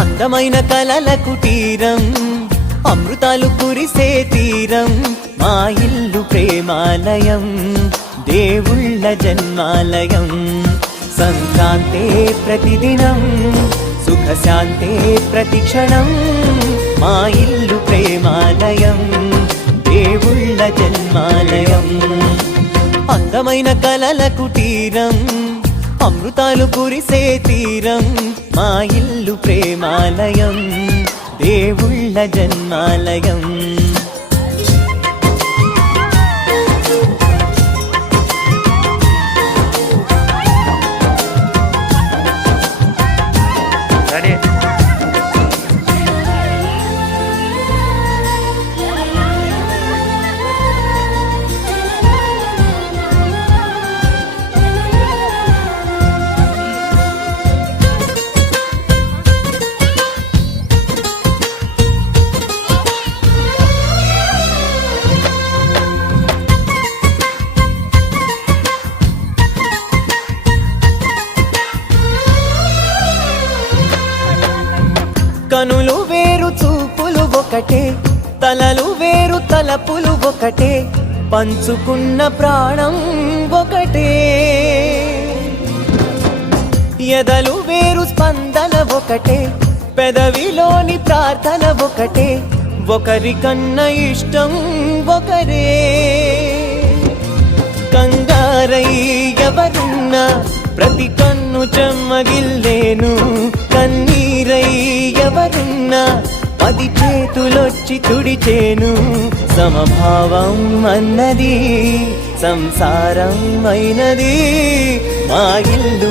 అందమైన కలల కుటీరం, అమృతాలు కురిసే తీరం, మా ఇల్లు ప్రేమాలయం, దేవుళ్ళ జన్మాలయం. సంక్రాంతే ప్రతిదినం, సుఖశాంతే ప్రతిక్షణం, మా ఇల్లు ప్రేమాలయం, దేవుళ్ళ జన్మాలయం. అందమైన కలల కుటీరం, అమృతాలు కురిసే తీరం, మా ఇల్లు ప్రేమాలయం, దేవుళ్ళ జన్మాలయం. కనులు వేరు చూపులు ఒకటే, తలలు వేరు తలపులు ఒకటే, పంచుకున్న ప్రాణం ఒకటే. ఎదలు వేరు స్పందన ఒకటే, పెదవిలోని ప్రార్థన ఒకటే, ఒకరికన్నా ఇష్టం ఒకరే. కంగారై ఎవరున్నా ప్రతి కన్ను చెమ్మగిల్లేను, కన్నీరై ఎవరున్నా 10 చేతులొచ్చి తుడిచేను. సమభావం అన్నది సంసారం అయినది, మా ఇల్లు